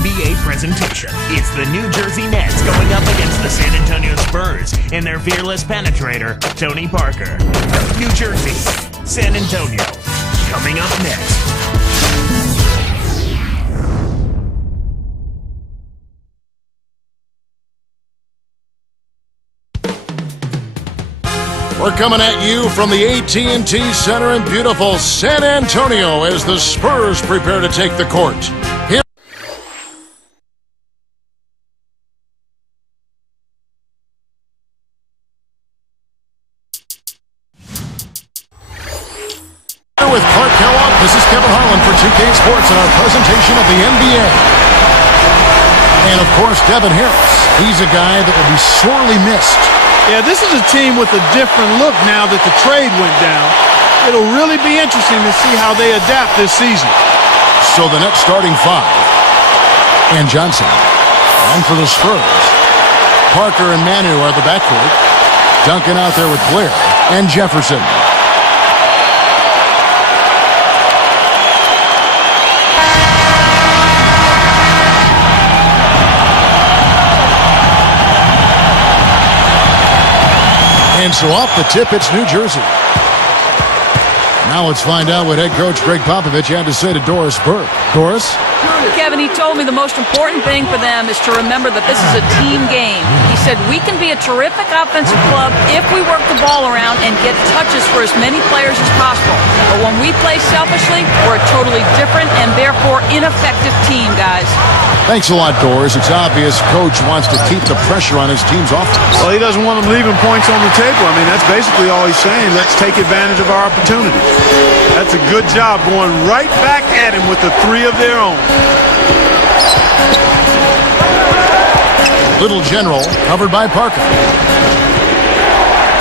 NBA presentation. It's the New Jersey Nets going up against the San Antonio Spurs and their fearless penetrator, Tony Parker. New Jersey, San Antonio. Coming up next. We're coming at you from the AT&T Center in beautiful San Antonio as the Spurs prepare to take the court. Here with Clark Kellogg, this is Kevin Harlan for 2K Sports and our presentation of the NBA. And of course, Devin Harris. He's a guy that will be sorely missed. Yeah, this is a team with a different look now that the trade went down. It'll really be interesting to see how they adapt this season. So the next starting five. And Johnson. And for the Spurs. Parker and Manu are the backcourt. Duncan out there with Blair and Jefferson. And so off the tip, it's New Jersey. Now let's find out what head coach Greg Popovich had to say to Doris Burke. Doris? Kevin, he told me the most important thing for them is to remember that this is a team game. He said, we can be a terrific offensive club if we work the ball around and get touches for as many players as possible. But when we play selfishly, we're a totally different and therefore ineffective team, guys. Thanks a lot, Doris. It's obvious Coach wants to keep the pressure on his team's offense. Well, he doesn't want them leaving points on the table. I mean, that's basically all he's saying. Let's take advantage of our opportunities. That's a good job going right back at him with the three of their own. Little General covered by Parker.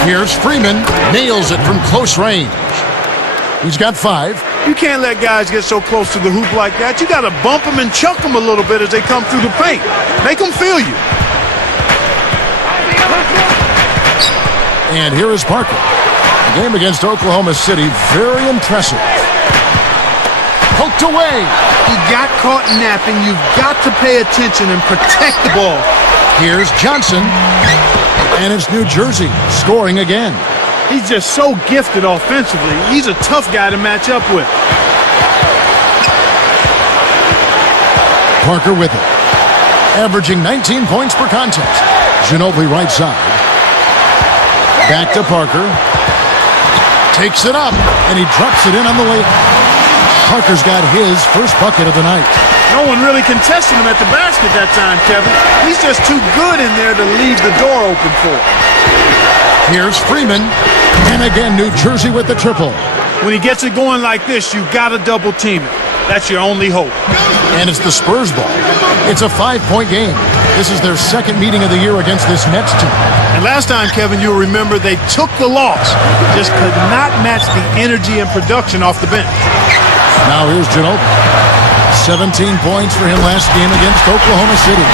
Here's Freeman. Nails it from close range. He's got 5. You can't let guys get so close to the hoop like that. You got to bump them and chuck them a little bit as they come through the paint. Make them feel you. And here is Parker. The game against Oklahoma City, very impressive. Poked away. He got caught napping. You've got to pay attention and protect the ball. Here's Johnson. And it's New Jersey scoring again. He's just so gifted offensively. He's a tough guy to match up with. Parker with it. Averaging 19 points per contest. Ginobili right side. Back to Parker. Takes it up, and he drops it in on the layup. Parker's got his first bucket of the night. No one really contested him at the basket that time, Kevin. He's just too good in there to leave the door open for him. Here's Freeman. And again, New Jersey with the triple. When he gets it going like this, you've got to double team it. That's your only hope. And it's the Spurs ball. It's a 5-point game. This is their second meeting of the year against this Nets team. And last time, Kevin, you'll remember they took the loss. Just could not match the energy and production off the bench. Now here's Ginobili. 17 points for him last game against Oklahoma City.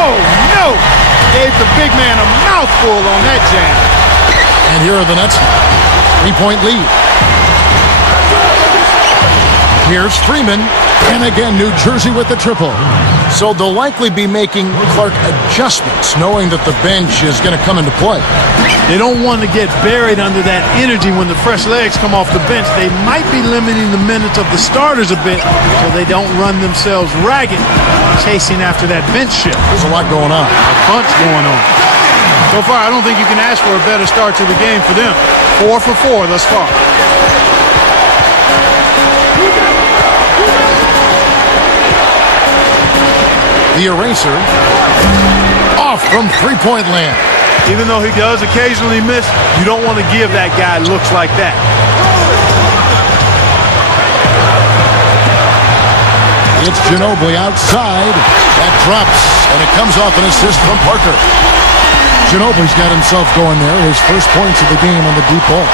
Oh, no! Gave the big man a mouthful on that jam. And here are the Nets. 3-point lead. Here's Freeman. And again, New Jersey with the triple. So they'll likely be making Clark adjustments, knowing that the bench is going to come into play. They don't want to get buried under that energy when the fresh legs come off the bench. They might be limiting the minutes of the starters a bit so they don't run themselves ragged chasing after that bench shift. There's a lot going on. A bunch going on. So far, I don't think you can ask for a better start to the game for them. 4 for 4 thus far. The eraser off from three-point land. Even though he does occasionally miss, you don't want to give that guy looks like that. It's Ginobili outside. That drops, and it comes off an assist from Parker. Ginobili's got himself going there. His first points of the game on the deep ball.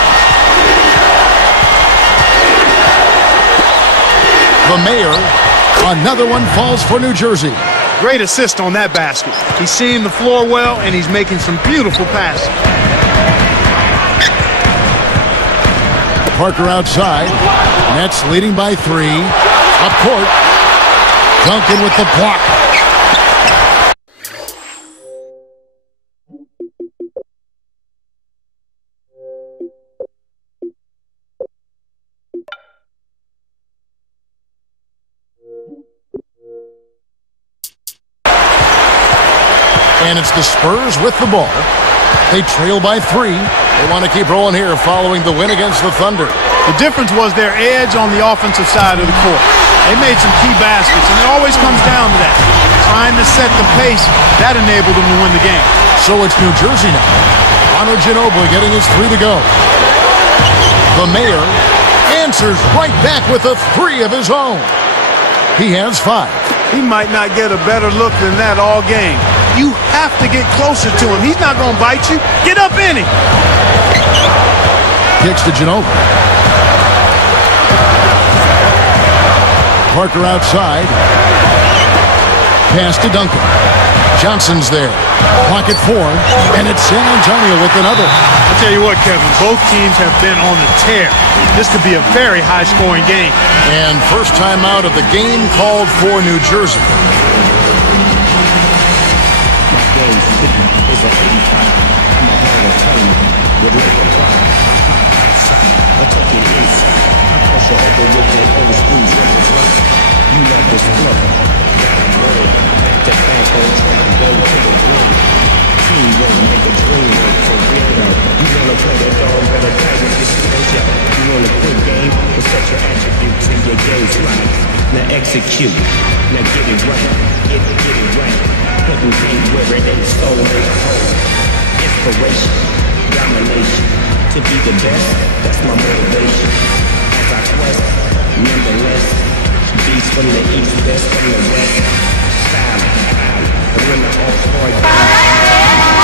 The Mayor. Another one falls for New Jersey. Great assist on that basket. He's seeing the floor well, and he's making some beautiful passes. Parker outside. Nets leading by 3. Up court. Duncan with the block. And it's the Spurs with the ball. They trail by 3. They want to keep rolling here following the win against the Thunder. The difference was their edge on the offensive side of the court. They made some key baskets, and it always comes down to that. Trying to set the pace, that enabled them to win the game. So it's New Jersey now. Manu Ginobili getting his 3 to go. The mayor answers right back with a 3 of his own. He has 5. He might not get a better look than that all game. You have to get closer to him. He's not going to bite you. Get up in him. Kicks to Ginobili. Parker outside. Pass to Duncan. Johnson's there. Pocket 4. And it's San Antonio with another. I'll tell you what, Kevin. Both teams have been on a tear. This could be a very high-scoring game. And first time out of the game called for New Jersey. Is an 85. I'm a Hall of Famer with liquor pride. I take it inside. I push you over with that old school dribble drive. You love this flow. Gotta worry. Back to back on track. Go to the win. Teamwork make a dream work for real though. You wanna play that dog better die with this pleasure. You wanna quit game, but set your attributes in your game's right. Now execute. Now get it right. Get it right. Putting game where it ain't stolen home. Inspiration, domination. To be the best, that's my motivation. As I quest, nonetheless. Beast from the east, best from the west. Style, and when the all-star.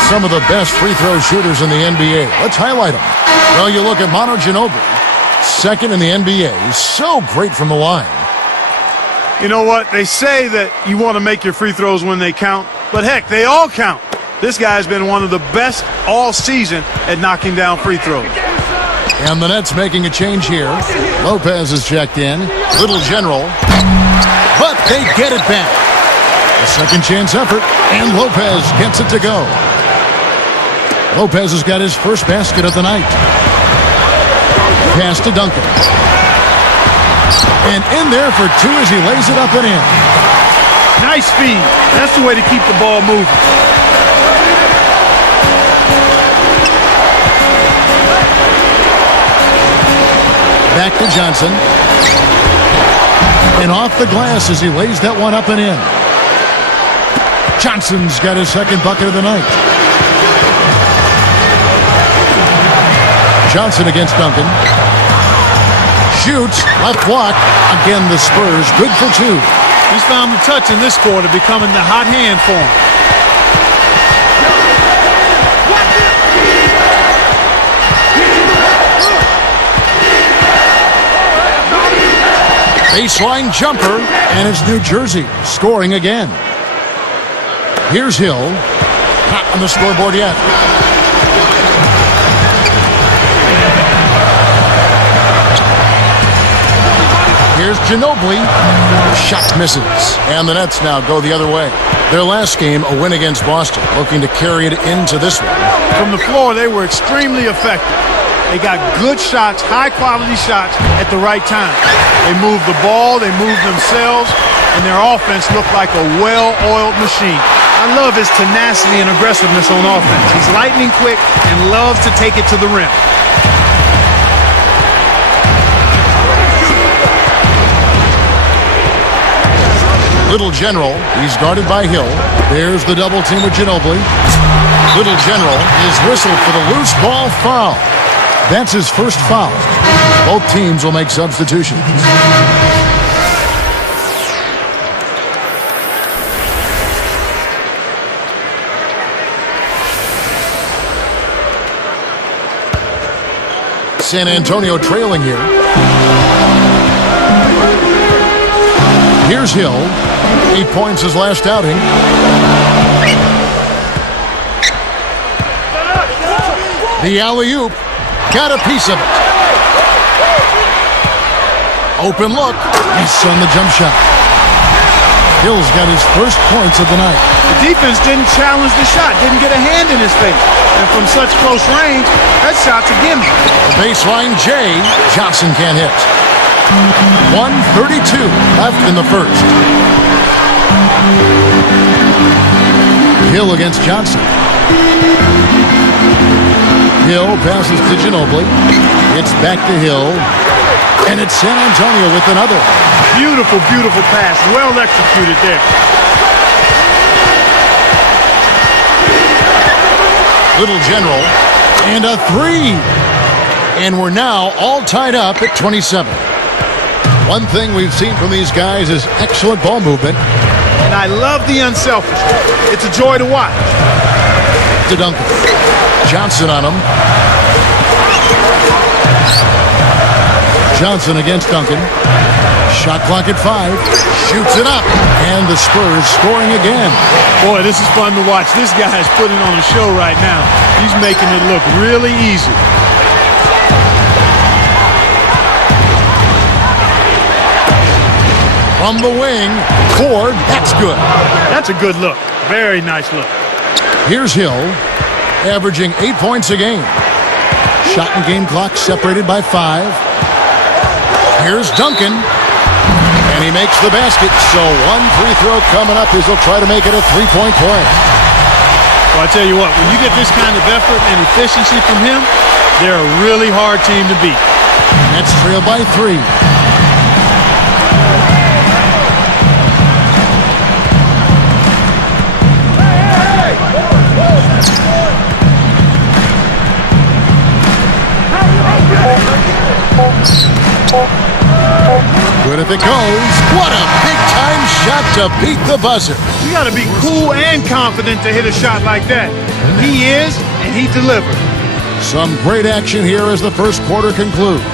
Some of the best free throw shooters in the NBA. Let's highlight them. Well, you look at Manu Ginobili, second in the NBA. So great from the line. You know what? They say that you want to make your free throws when they count, but heck, they all count. This guy's been one of the best all season at knocking down free throws. And the Nets making a change here. Lopez is checked in. Little general. But they get it back. A second chance effort, and Lopez gets it to go. Lopez has got his first basket of the night. Pass to Duncan. And in there for 2 as he lays it up and in. Nice speed. That's the way to keep the ball moving. Back to Johnson. And off the glass as he lays that one up and in. Johnson's got his second bucket of the night. Johnson against Duncan. Shoots, left block. Again, the Spurs good for 2. He's found the touch in this quarter, becoming the hot hand for him. Baseline jumper, and it's New Jersey scoring again. Here's Hill. Not on the scoreboard yet. Here's Ginobili. Shot misses. And the Nets now go the other way. Their last game, a win against Boston, looking to carry it into this one. From the floor, they were extremely effective. They got good shots, high-quality shots at the right time. They moved the ball, they moved themselves, and their offense looked like a well-oiled machine. I love his tenacity and aggressiveness on offense. He's lightning quick and loves to take it to the rim. Little General, he's guarded by Hill. There's the double team with Ginobili. Little General is whistled for the loose ball foul. That's his first foul. Both teams will make substitutions. San Antonio trailing here. Here's Hill. 8 points his last outing. The alley-oop. Got a piece of it. Open look. Nice on the jump shot. Hill's got his first points of the night. The defense didn't challenge the shot, didn't get a hand in his face. And from such close range, that shot's a gimme. The baseline J, Johnson can't hit. 1:32 left in the first. Hill against Johnson. Hill passes to Ginobili. It's back to Hill. And it's San Antonio with another. Beautiful, beautiful pass. Well executed there. Little General. And a three. And we're now all tied up at 27. One thing we've seen from these guys is excellent ball movement. And I love the unselfishness. It's a joy to watch. To Duncan. Johnson on him. Johnson against Duncan. Shot clock at 5. Shoots it up. And the Spurs scoring again. Boy, this is fun to watch. This guy is putting on a show right now. He's making it look really easy. From the wing. Ford. That's good. That's a good look. Very nice look. Here's Hill, averaging 8 points a game. Shot and game clock separated by 5. Here's Duncan, and he makes the basket. So one free throw coming up as he'll try to make it a three-point play. Well, I tell you what, when you get this kind of effort and efficiency from him, they're a really hard team to beat. Nets trail by 3. Good if it goes. What a big-time shot to beat the buzzer. You got to be cool and confident to hit a shot like that. He is, and he delivered. Some great action here as the first quarter concludes.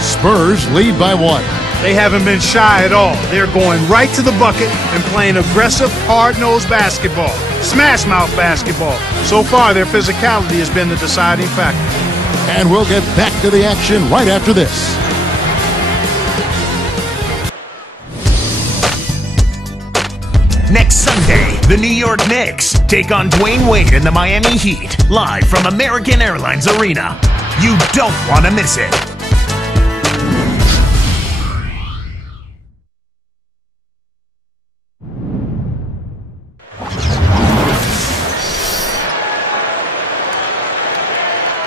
Spurs lead by 1. They haven't been shy at all. They're going right to the bucket and playing aggressive, hard-nosed basketball. Smash-mouth basketball. So far, their physicality has been the deciding factor. And we'll get back to the action right after this. Next Sunday, the New York Knicks take on Dwayne Wade and the Miami Heat, live from American Airlines Arena. You don't want to miss it.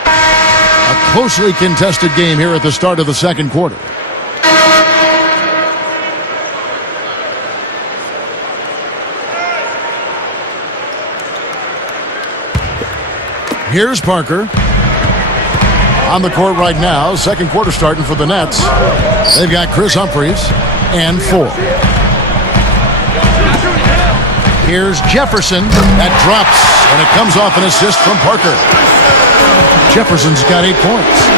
A closely contested game here at the start of the second quarter. Here's Parker. On the court right now, second quarter starting for the Nets. They've got Chris Humphries and 4. Here's Jefferson. That drops, and it comes off an assist from Parker. Jefferson's got 8 points.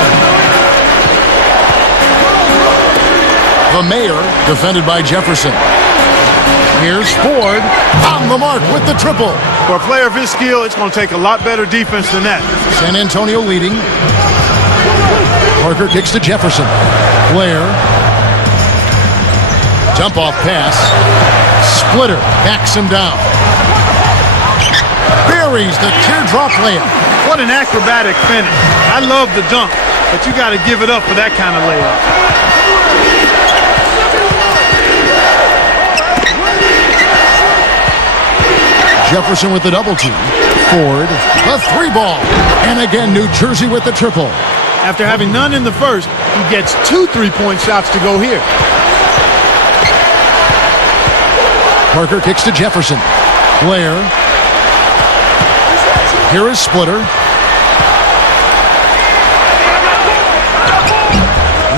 The Mayor defended by Jefferson. Here's Ford on the mark with the triple. For a player of his skill, it's going to take a lot better defense than that. San Antonio leading. Parker kicks to Jefferson. Blair. Jump off pass. Splitter backs him down. Buries the teardrop layup. What an acrobatic finish. I love the dunk, but you got to give it up for that kind of layup. Jefferson with the double team. Ford, the 3-ball. And again, New Jersey with the triple. After having none in the first, he gets 2 3-point shots to go here. Parker kicks to Jefferson. Blair. Here is Splitter.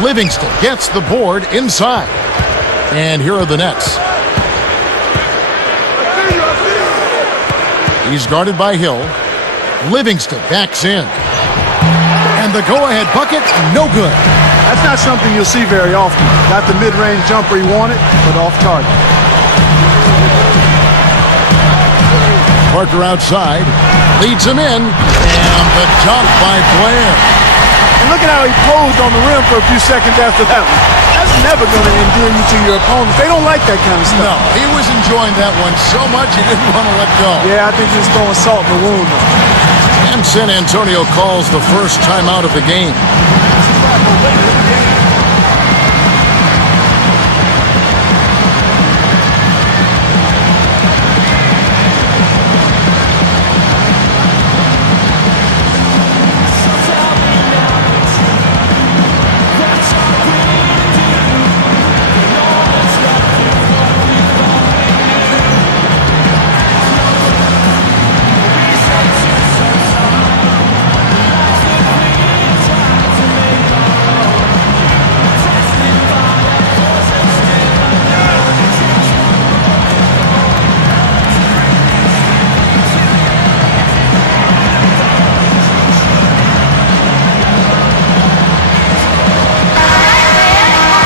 Livingston gets the board inside. And here are the Nets. He's guarded by Hill. Livingston backs in. And the go-ahead bucket, no good. That's not something you'll see very often. Got the mid-range jumper he wanted, but off target. Parker outside. Leads him in. And the dunk by Blair. And look at how he posed on the rim for a few seconds after that one. That's never going to endear you to your opponents. They don't like that kind of stuff. No, he was enjoying that one so much he didn't want to let go. Yeah, I think he's throwing salt in the wound. And San Antonio calls the first timeout of the game.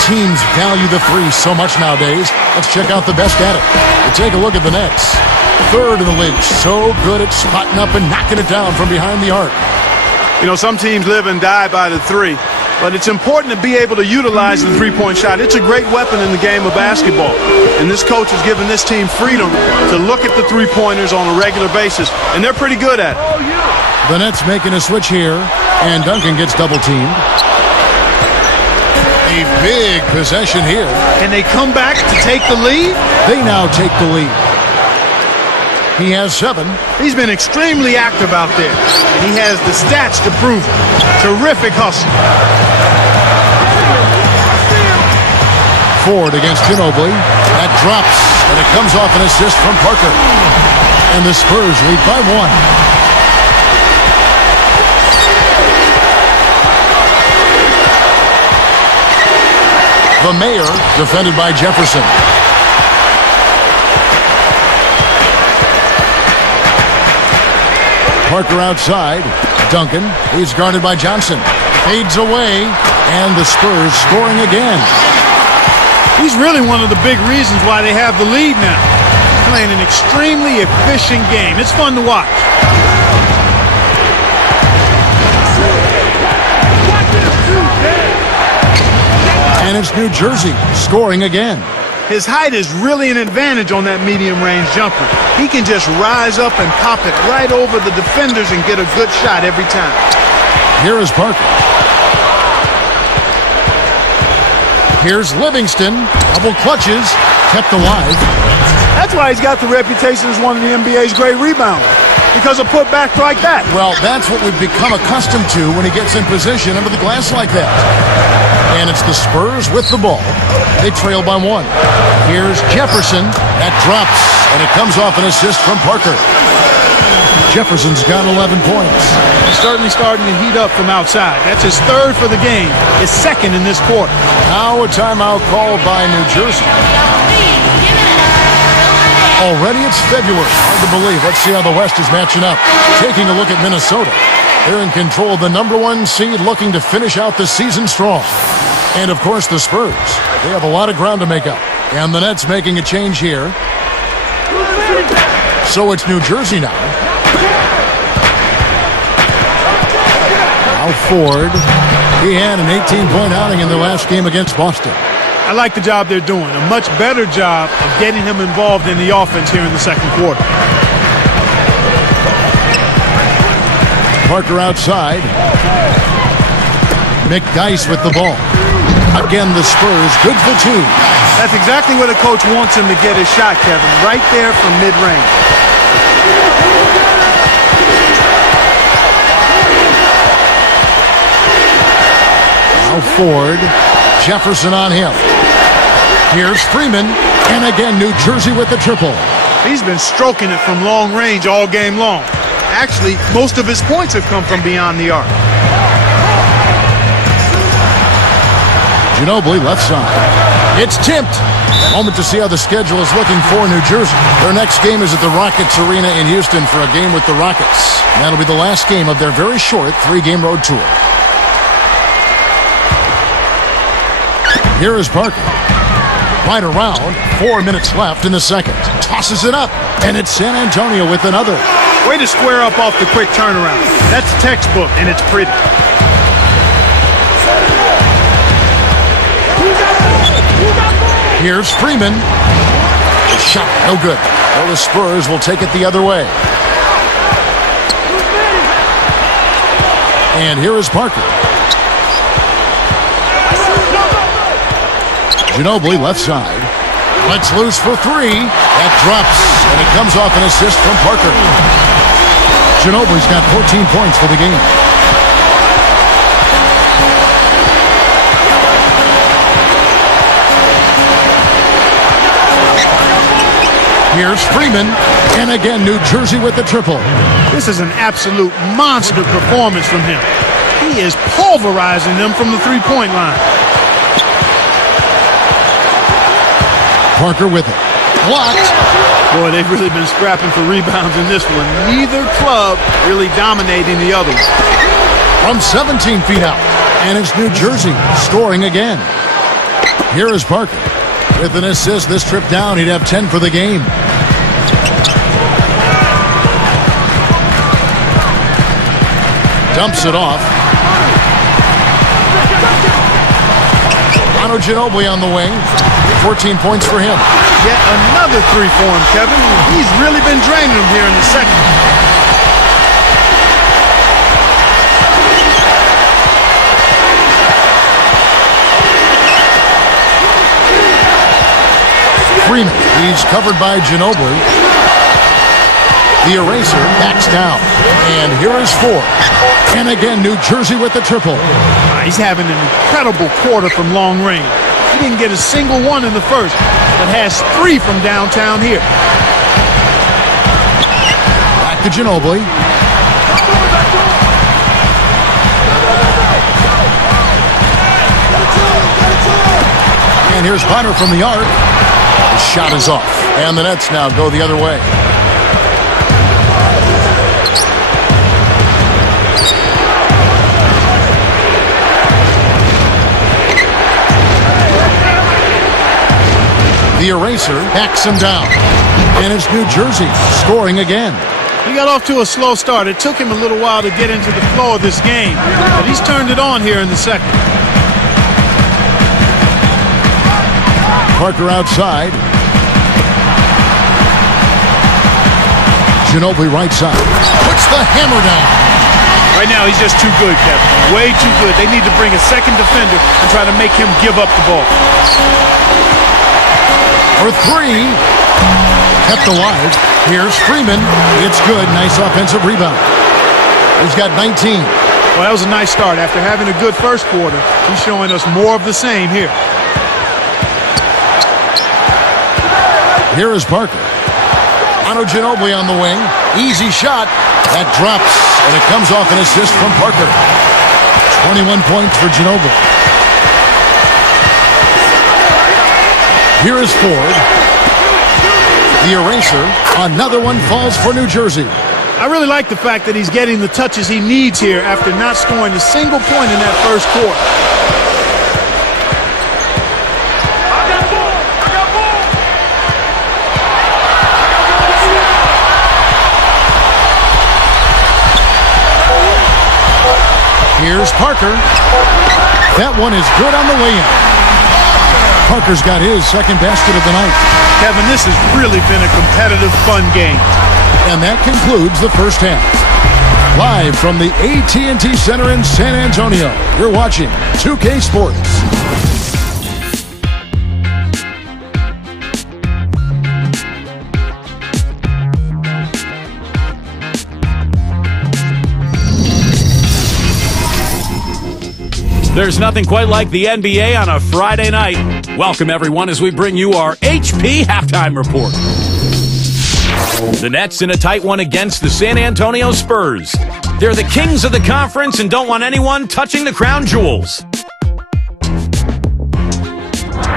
Teams value the three so much nowadays. Let's check out the best at it. We'll take a look at the Nets. Third in the league, so good at spotting up and knocking it down from behind the arc. You know, some teams live and die by the three, but it's important to be able to utilize the three-point shot. It's a great weapon in the game of basketball, and this coach has given this team freedom to look at the three-pointers on a regular basis, and they're pretty good at it. The Nets making a switch here, and Duncan gets double-teamed. A big possession here. Can they come back to take the lead? They now take the lead. He has 7. He's been extremely active out there, and he has the stats to prove it. Terrific hustle. Ford against Ginobili. That drops, and it comes off an assist from Parker. And the Spurs lead by 1. The Mayor, defended by Jefferson. Parker outside. Duncan, he's guarded by Johnson. Fades away, and the Spurs scoring again. He's really one of the big reasons why they have the lead now. Playing an extremely efficient game. It's fun to watch. And it's New Jersey scoring again. His height is really an advantage on that medium-range jumper. He can just rise up and pop it right over the defenders and get a good shot every time. Here is Parker. Here's Livingston. Double clutches. Kept alive. That's why he's got the reputation as one of the NBA's great rebounders. Because of putbacks like that. Well, that's what we've become accustomed to when he gets in position under the glass like that. And it's the Spurs with the ball. They trail by 1. Here's Jefferson. That drops, and it comes off an assist from Parker. Jefferson's got 11 points. He's certainly starting to heat up from outside. That's his 3rd for the game. His 2nd in this quarter. Now a timeout called by New Jersey. Already it's February. Hard to believe. Let's see how the West is matching up. Taking a look at Minnesota. They're in control of the #1 seed, looking to finish out the season strong. And, of course, the Spurs. They have a lot of ground to make up. And the Nets making a change here. So it's New Jersey now. Now Ford. He had an 18-point outing in the last game against Boston. I like the job they're doing. A much better job of getting him involved in the offense here in the second quarter. Parker outside. McDyess with the ball. Again, the Spurs good for 2. That's exactly where the coach wants him to get his shot, Kevin. Right there from mid-range. Now Ford. Jefferson on him. Here's Freeman. And again, New Jersey with the triple. He's been stroking it from long range all game long. Actually, most of his points have come from beyond the arc. Ginobili left side. It's tipped. Moment to see how the schedule is looking for New Jersey. Their next game is at the Rockets Arena in Houston for a game with the Rockets. And that'll be the last game of their very short 3-game road tour. Here is Parker. Right around. 4 minutes left in the second. Tosses it up. And it's San Antonio with another. Way to square up off the quick turnaround. That's textbook, and it's pretty. Here's Freeman. The shot, no good. Well, the Spurs will take it the other way. And here is Parker. Ginobili left side. Lets loose for three. That drops, and it comes off an assist from Parker. Ginobili's got 14 points for the game. Here's Freeman, and again New Jersey with the triple. This is an absolute monster performance from him. He is pulverizing them from the three-point line. Parker with it. Blocked. Boy, they've really been scrapping for rebounds in this one. Neither club really dominating the other one. From 17 feet out, and it's New Jersey scoring again. Here is Parker. With an assist this trip down, he'd have 10 for the game. Dumps it off. Ginobili on the wing. 14 points for him. Yet another three for him, Kevin. He's really been draining them here in the second. Freeman, he's covered by Ginobili. The eraser backs down. And here is four. And again, New Jersey with the triple. He's having an incredible quarter from long range. He didn't get a single one in the first, but has three from downtown here. Back to Ginobili. And here's Bonner from the arc. The shot is off. And the Nets now go the other way. The eraser backs him down. And it's New Jersey scoring again. He got off to a slow start. It took him a little while to get into the flow of this game, but he's turned it on here in the second. Parker outside. Ginobili right side. Puts the hammer down. Right now, he's just too good, Kevin. Way too good. They need to bring a second defender and try to make him give up the ball. For three. Kept alive. Here's Freeman. It's good. Nice offensive rebound. He's got 19. Well, that was a nice start. After having a good first quarter, he's showing us more of the same here. Here is Parker. Ginobili on the wing. Easy shot. That drops, and it comes off an assist from Parker. 21 points for Ginobili. Here is Ford. The eraser. Another one falls for New Jersey. I really like the fact that he's getting the touches he needs here after not scoring a single point in that first quarter. Here's Parker. That one is good on the way in. Parker's got his second basket of the night. Kevin, this has really been a competitive, fun game. And that concludes the first half. Live from the AT&T Center in San Antonio, you're watching 2K Sports. There's nothing quite like the NBA on a Friday night. Welcome, everyone, as we bring you our HP Halftime Report. The Nets in a tight one against the San Antonio Spurs. They're the kings of the conference and don't want anyone touching the crown jewels.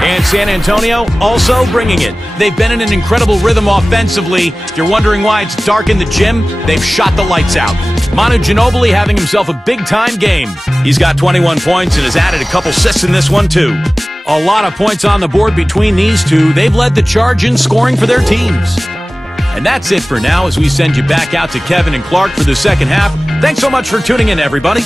And San Antonio also bringing it. They've been in an incredible rhythm offensively. If you're wondering why it's dark in the gym, they've shot the lights out. Manu Ginobili having himself a big-time game. He's got 21 points and has added a couple assists in this one, too. A lot of points on the board between these two. They've led the charge in scoring for their teams. And that's it for now as we send you back out to Kevin and Clark for the second half. Thanks so much for tuning in, everybody.